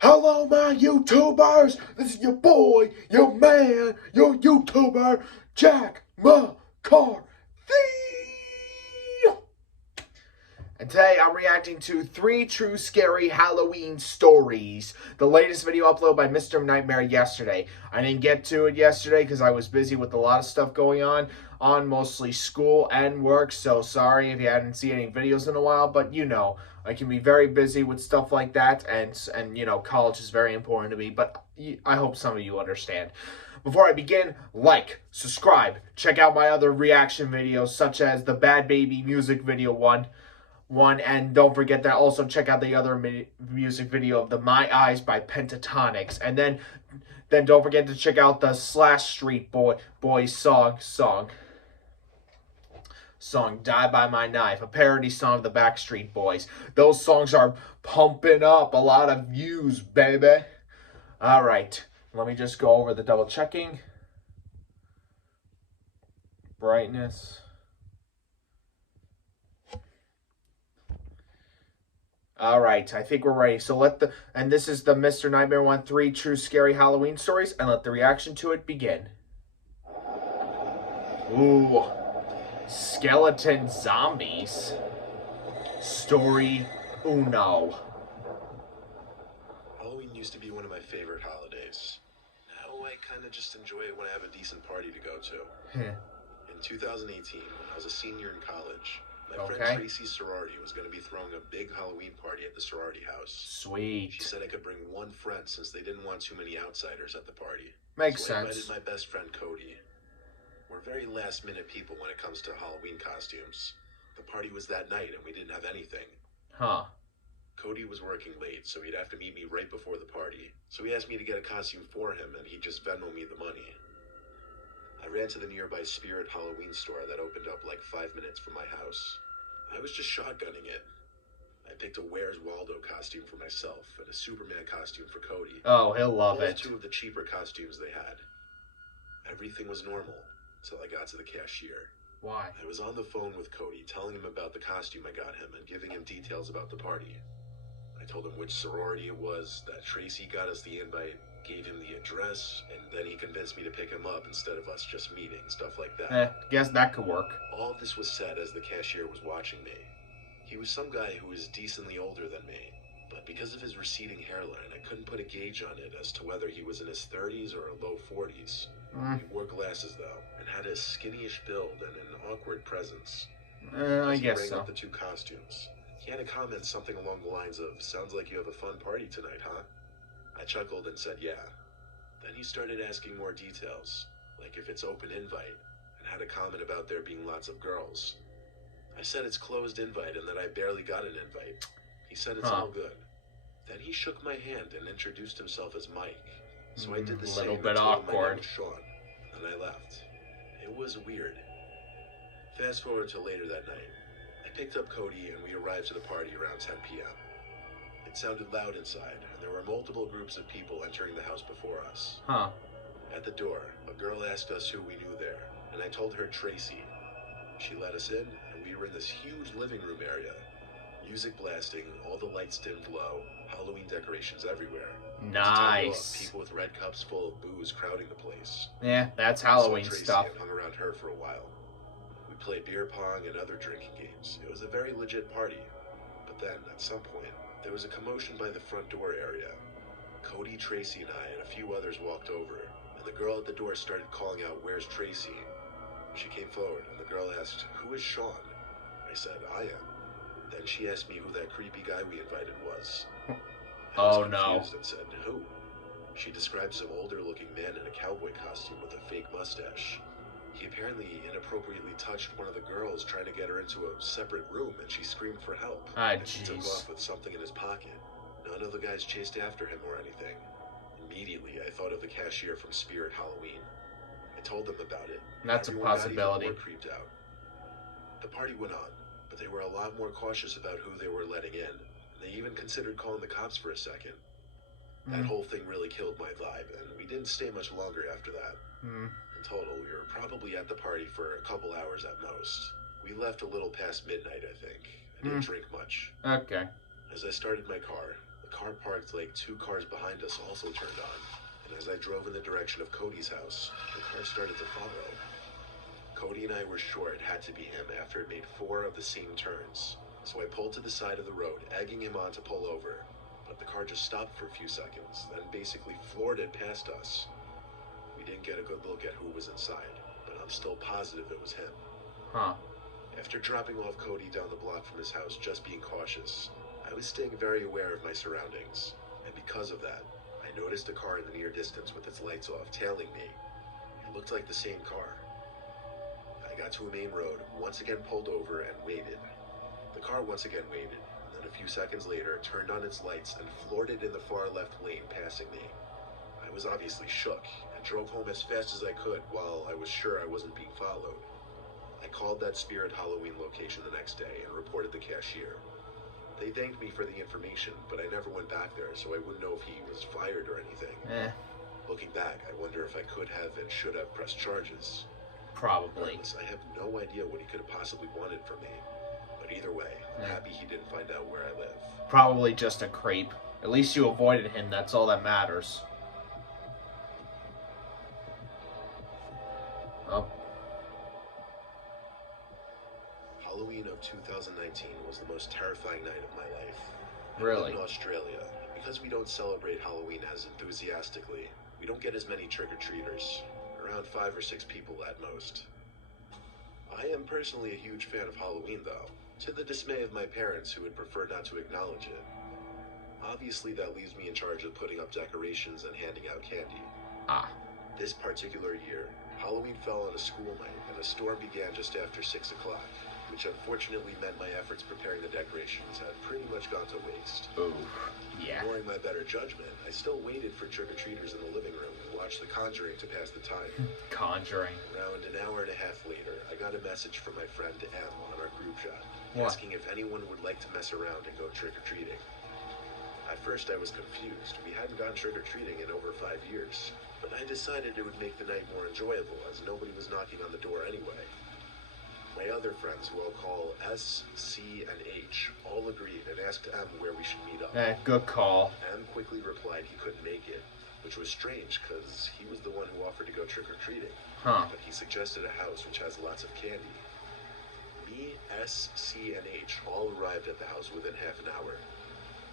Hello, my YouTubers. This is your boy, your man, your YouTuber, Jack McCarthy. And today I'm reacting to 3 true scary Halloween stories. The latest video uploaded by Mr. Nightmare yesterday. I didn't get to it yesterday because I was busy with a lot of stuff going on mostly school and work. So sorry if you hadn't seen any videos in a while, but you know, I can be very busy with stuff like that, and you know, college is very important to me, but I hope some of you understand. Before I begin, like, subscribe, check out my other reaction videos such as the Bad Baby music video one, and don't forget to also check out the other music video of the My Eyes by Pentatonics, and then don't forget to check out the Slash Street Boys song Die by My Knife, a parody song of the Backstreet Boys. Those songs are pumping up a lot of views, baby. All right, let me just go over the double checking. Brightness. All right, I think we're ready. So and this is the Mr. Nightmare 1 3 True Scary Halloween Stories, and let the reaction to it begin. Ooh, skeleton zombies. Story uno. Halloween used to be one of my favorite holidays. Now I kind of just enjoy it when I have a decent party to go to. In 2018, when I was a senior in college, my friend Tracy's sorority was going to be throwing a big Halloween party at the sorority house. Sweet. She said I could bring one friend since they didn't want too many outsiders at the party. Makes so I sense. invited my best friend Cody. We're very last minute people when it comes to Halloween costumes. The party was that night and we didn't have anything. Huh. Cody was working late, so he'd have to meet me right before the party. So he asked me to get a costume for him, and he'd just Venmo me the money. I ran to the nearby Spirit Halloween store that opened up like 5 minutes from my house. I was just shotgunning it. I picked a Where's Waldo costume for myself and a Superman costume for Cody. Oh, he'll love it. Both 2 of the cheaper costumes they had. Everything was normal until I got to the cashier. Why? I was on the phone with Cody, telling him about the costume I got him and giving him details about the party. I told him which sorority it was, that Tracy got us the invite, gave him the address, and then he convinced me to pick him up instead of us just meeting, stuff like that. Guess that could work. All of this was said as the cashier was watching me. He was some guy who was decently older than me, but because of his receding hairline, I couldn't put a gauge on it as to whether he was in his 30s or low 40s. He wore glasses, though, and had a skinny-ish build and an awkward presence. I guess rang so. up the 2 costumes. He had a comment something along the lines of, "Sounds like you have a fun party tonight, huh?" I chuckled and said, "Yeah." Then he started asking more details, like if it's open invite, and had a comment about there being lots of girls. I said it's closed invite and that I barely got an invite. He said it's all good. Then he shook my hand and introduced himself as Mike. So I did the same and told him my name was Sean, and I left. It was weird. Fast forward to later that night. I picked up Cody and we arrived to the party around 10 p.m. It sounded loud inside, and there were multiple groups of people entering the house before us. At the door, a girl asked us who we knew there, and I told her Tracy. She let us in, and we were in this huge living room area. Music blasting, all the lights dimmed low, Halloween decorations everywhere. Nice. People with red cups full of booze crowding the place. Yeah, that's Halloween Tracy stuff. and hung around her for a while. We played beer pong and other drinking games. It was a very legit party. But then, at some point, there was a commotion by the front door area. Cody, Tracy, and I and a few others walked over, and the girl at the door started calling out, "Where's Tracy?" She came forward, and the girl asked, "Who is Sean?" I said, "I am." Then she asked me who that creepy guy we invited was. I was confused and said, "Who?" She described some older-looking man in a cowboy costume with a fake mustache. He apparently inappropriately touched one of the girls, trying to get her into a separate room, and she screamed for help. And he took off with something in his pocket. None of the guys chased after him or anything. Immediately, I thought of the cashier from Spirit Halloween. I told them about it. That's a possibility. Got even more creeped out. The party went on, but they were a lot more cautious about who they were letting in. And they even considered calling the cops for a second. That whole thing really killed my vibe, and we didn't stay much longer after that. In total, we were probably at the party for a couple hours at most. We left a little past midnight, I think. I didn't drink much. Okay. As I started my car, The car parked like 2 cars behind us also turned on, and as I drove in the direction of Cody's house, the car started to follow. Cody and I were sure it had to be him after it made 4 of the same turns, so I pulled to the side of the road, egging him on to pull over. But the car just stopped for a few seconds, then basically floored it past us. We didn't get a good look at who was inside, but I'm still positive it was him. Huh. After dropping off Cody down the block from his house, just being cautious, I was staying very aware of my surroundings, and because of that, I noticed a car in the near distance with its lights off, tailing me. It looked like the same car. I got to a main road, once again pulled over, and waited. The car once again waited, and then a few seconds later turned on its lights and floored it in the far left lane, passing me. I was obviously shook, and drove home as fast as I could while I was sure I wasn't being followed. I called that Spirit Halloween location the next day and reported the cashier. They thanked me for the information, but I never went back there, so I wouldn't know if he was fired or anything. Looking back, I wonder if I could have and should have pressed charges. Probably. Regardless, I have no idea what he could have possibly wanted from me. But either way, I'm happy he didn't find out where I live. Probably just a creep. At least you avoided him, that's all that matters. Oh. Halloween of 2019 was the most terrifying night of my life. Really? I live in Australia. Because we don't celebrate Halloween as enthusiastically, we don't get as many trick-or-treaters. Around 5 or 6 people at most. I am personally a huge fan of Halloween, though, to the dismay of my parents who would prefer not to acknowledge it. Obviously, that leaves me in charge of putting up decorations and handing out candy. This particular year, Halloween fell on a school night, and a storm began just after 6 o'clock, which unfortunately meant my efforts preparing the decorations had pretty much gone to waste. Oh, yeah. Ignoring my better judgment, I still waited for trick-or-treaters in the living room and watched The Conjuring to pass the time. Conjuring. Around an hour and a half later, I got a message from my friend M on our group chat, asking if anyone would like to mess around and go trick-or-treating. At first I was confused. We hadn't gone trick-or-treating in over 5 years, but I decided it would make the night more enjoyable as nobody was knocking on the door anyway. My other friends, who I'll call S, C, and H, all agreed and asked M where we should meet up. Good call. M quickly replied he couldn't make it, which was strange because he was the one who offered to go trick-or-treating. But he suggested a house which has lots of candy. Me, S, C, and H all arrived at the house within half an hour.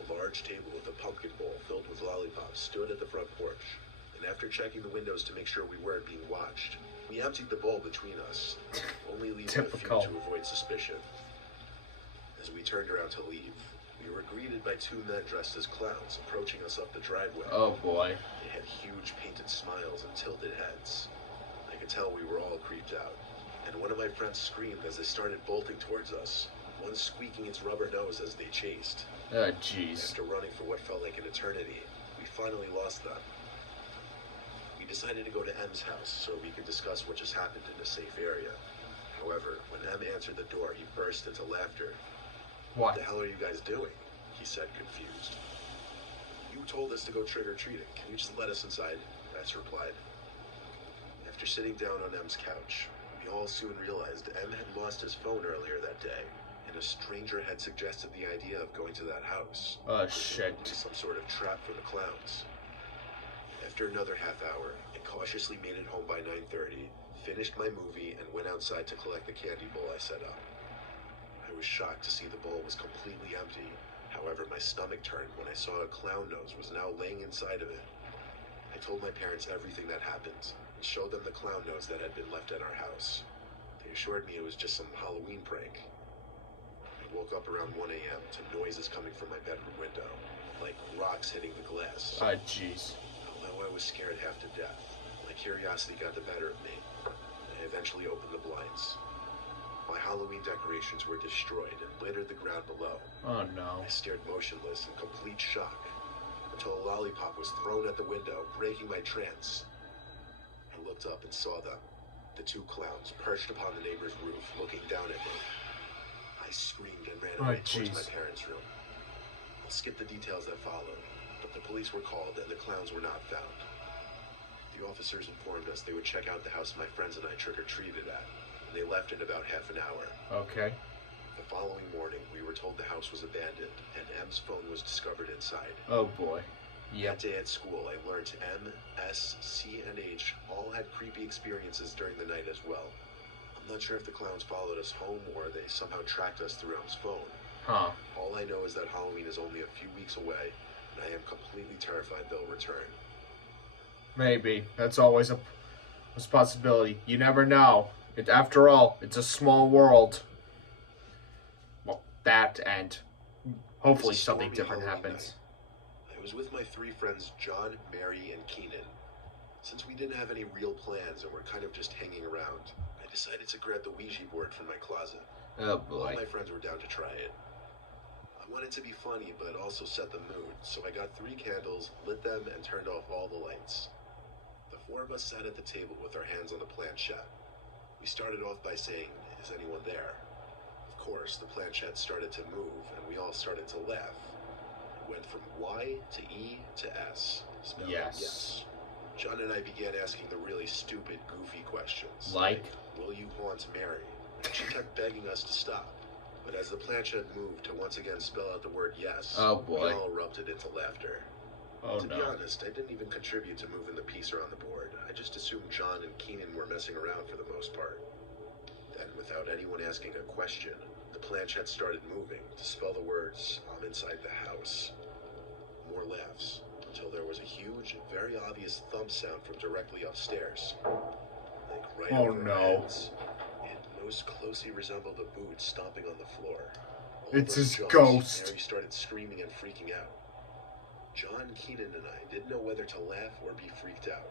A large table with a pumpkin bowl filled with lollipops stood at the front porch, and after checking the windows to make sure we weren't being watched, we emptied the bowl between us, only leaving a few to avoid suspicion. As we turned around to leave, we were greeted by 2 men dressed as clowns approaching us up the driveway. Oh boy. They had huge painted smiles and tilted heads. I could tell we were all creeped out, and one of my friends screamed as they started bolting towards us, one squeaking its rubber nose as they chased. Oh jeez. After running for what felt like an eternity, we finally lost them. We decided to go to M's house so we could discuss what just happened in a safe area. However, when M answered the door, he burst into laughter. What the hell are you guys doing? He said, confused. You told us to go trick-or-treating. Can you just let us inside? S replied. After sitting down on M's couch, we all soon realized M had lost his phone earlier that day, and a stranger had suggested the idea of going to that house. Oh shit. Some sort of trap for the clowns. After another half hour, I cautiously made it home by 9:30, finished my movie, and went outside to collect the candy bowl I set up. I was shocked to see the bowl was completely empty. However, my stomach turned when I saw a clown nose was now laying inside of it. I told my parents everything that happened, and showed them the clown nose that had been left at our house. They assured me it was just some Halloween prank. I woke up around 1 a.m. to noises coming from my bedroom window, like rocks hitting the glass. Oh jeez. Although I was scared half to death, my curiosity got the better of me. I eventually opened the blinds. My Halloween decorations were destroyed and littered the ground below. Oh no. I stared motionless in complete shock until a lollipop was thrown at the window, breaking my trance. I looked up and saw them, the 2 clowns perched upon the neighbor's roof, looking down at me. I screamed and ran away towards my parents' room. I'll skip the details that followed, but the police were called and the clowns were not found. The officers informed us they would check out the house my friends and I trick-or-treated at, and they left in about half an hour. Okay. The following morning, we were told the house was abandoned, and M's phone was discovered inside. Oh boy. That day at school, I learned M, S, C, and H all had creepy experiences during the night as well. I'm not sure if the clowns followed us home or they somehow tracked us through M's phone. Huh. All I know is that Halloween is only a few weeks away, and I am completely terrified they'll return. Maybe. That's always a possibility. You never know. After all, it's a small world. Well, that and hopefully It's a something stormy different Halloween happens. night. I was with my three friends John, Mary, and Keenan. Since we didn't have any real plans and were kind of just hanging around, I decided to grab the Ouija board from my closet. Oh All boy. my friends were down to try it. I wanted to be funny, but also set the mood, so I got 3 candles, lit them, and turned off all the lights. The 4 of us sat at the table with our hands on the planchette. We started off by saying, "Is anyone there?" Of course, the planchette started to move, and we all started to laugh. It went from Y to E to S, spelling yes. John and I began asking the really stupid, goofy questions. Like? Will you haunt Mary? And she kept begging us to stop. But as the planchette moved to once again spell out the word yes, Oh boy. we all erupted into laughter. Oh To be no. honest, I didn't even contribute to moving the piece around the board. I just assumed John and Keenan were messing around for the most part. Then, without anyone asking a question, the planchette started moving to spell the words, "I'm inside the house." More laughs, until there was a huge, very obvious thump sound from directly upstairs. Like right Oh, over no. our heads. It most closely resembled a boot stomping on the floor. All It's of us his jumped. ghost. Mary started screaming and freaking out. John, Keenan, and I didn't know whether to laugh or be freaked out.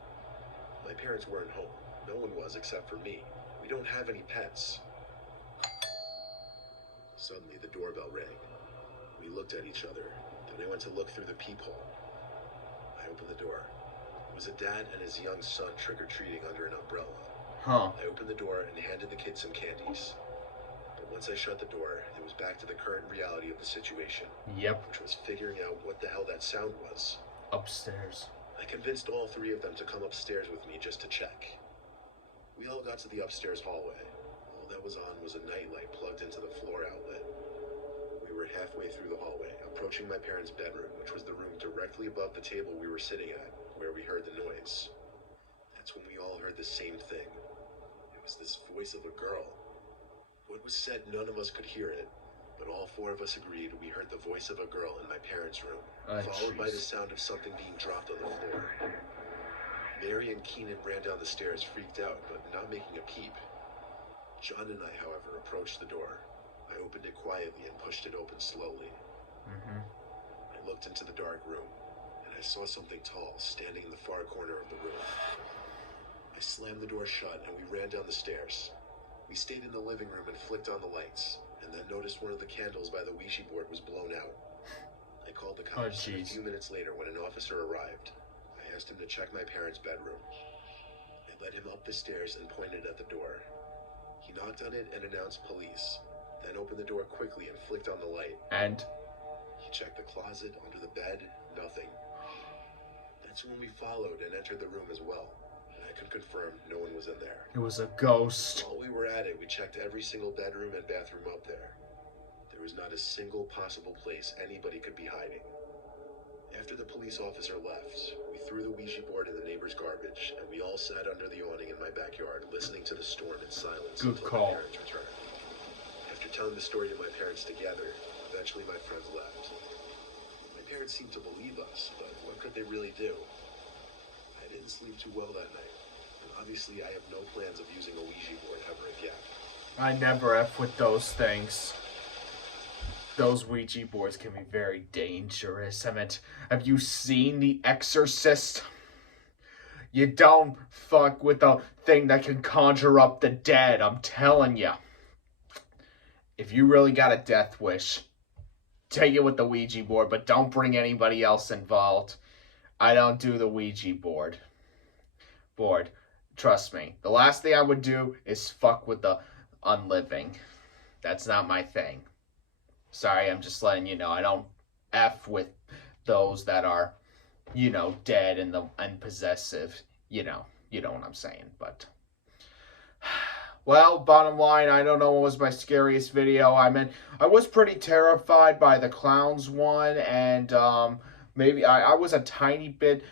My parents weren't home. No one was except for me. We don't have any pets. Suddenly, the doorbell rang. We looked at each other. Then I went to look through the peephole. I opened the door. It was a dad and his young son trick-or-treating under an umbrella. Huh. I opened the door and handed the kids some candies. But once I shut the door, it was back to the current reality of the situation, Yep. which was figuring out what the hell that sound was. Upstairs. I convinced all 3 of them to come upstairs with me just to check. We all got to the upstairs hallway. All that was on was a nightlight plugged into the floor outlet. We were halfway through the hallway, approaching my parents' bedroom, which was the room directly above the table we were sitting at, where we heard the noise. That's when we all heard the same thing. It was this voice of a girl. What was said, none of us could hear it, but all 4 of us agreed we heard the voice of a girl in my parents' room, followed by the sound of something being dropped on the floor. Mary and Keenan ran down the stairs, freaked out, but not making a peep. John and I, however, approached the door. I opened it quietly and pushed it open slowly. I looked into the dark room, and I saw something tall standing in the far corner of the room. I slammed the door shut, and we ran down the stairs. We stayed in the living room and flicked on the lights, and then noticed one of the candles by the Ouija board was blown out. I called the cops, and a few minutes later, when an officer arrived, I asked him to check my parents' bedroom. I led him up the stairs and pointed at the door. He knocked on it and announced police, then opened the door quickly and flicked on the light. And? He checked the closet, under the bed, nothing. That's when we followed and entered the room as well. I could confirm no one was in there. It was a ghost. While we were at it, we checked every single bedroom and bathroom up there. There was not a single possible place anybody could be hiding. After the police officer left, we threw the Ouija board in the neighbor's garbage, and we all sat under the awning in my backyard, listening to the storm in silence Good until call. my parents returned. After telling the story to my parents together, eventually my friends left. My parents seemed to believe us, but what could they really do? I didn't sleep too well that night. Obviously, I have no plans of using a Ouija board ever again. I never F with those things. Those Ouija boards can be very dangerous. I mean, have you seen The Exorcist? You don't fuck with a thing that can conjure up the dead, I'm telling you. If you really got a death wish, take it with the Ouija board, but don't bring anybody else involved. I don't do the Ouija board. Trust me. The last thing I would do is fuck with the unliving. That's not my thing. Sorry, I'm just letting you know. I don't F with those that are, dead and possessive. You know what I'm saying. But Well, bottom line, I don't know what was my scariest video. I mean, I was pretty terrified by the clowns one, and maybe I was a tiny bit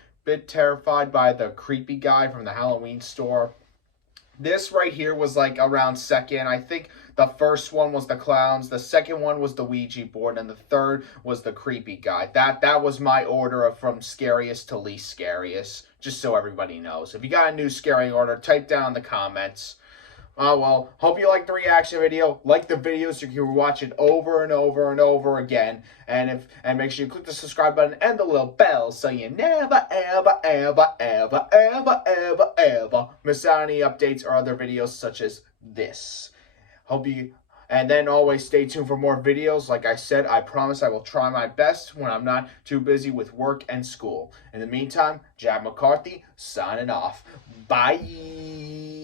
terrified by the creepy guy from the Halloween store. This right here was like around second. I think the first one was the clowns, the second one was the Ouija board, and the third was the creepy guy. That was my order of from scariest to least scariest, just so everybody knows. If you got a new scary order, type down in the comments. Well, hope you liked the reaction video. Like the videos, you can watch it over and over and over again. And make sure you click the subscribe button and the little bell so you never, ever, ever, ever, ever, ever, ever miss out on any updates or other videos such as this. And then always stay tuned for more videos. Like I said, I promise I will try my best when I'm not too busy with work and school. In the meantime, Jack McCarthy signing off. Bye.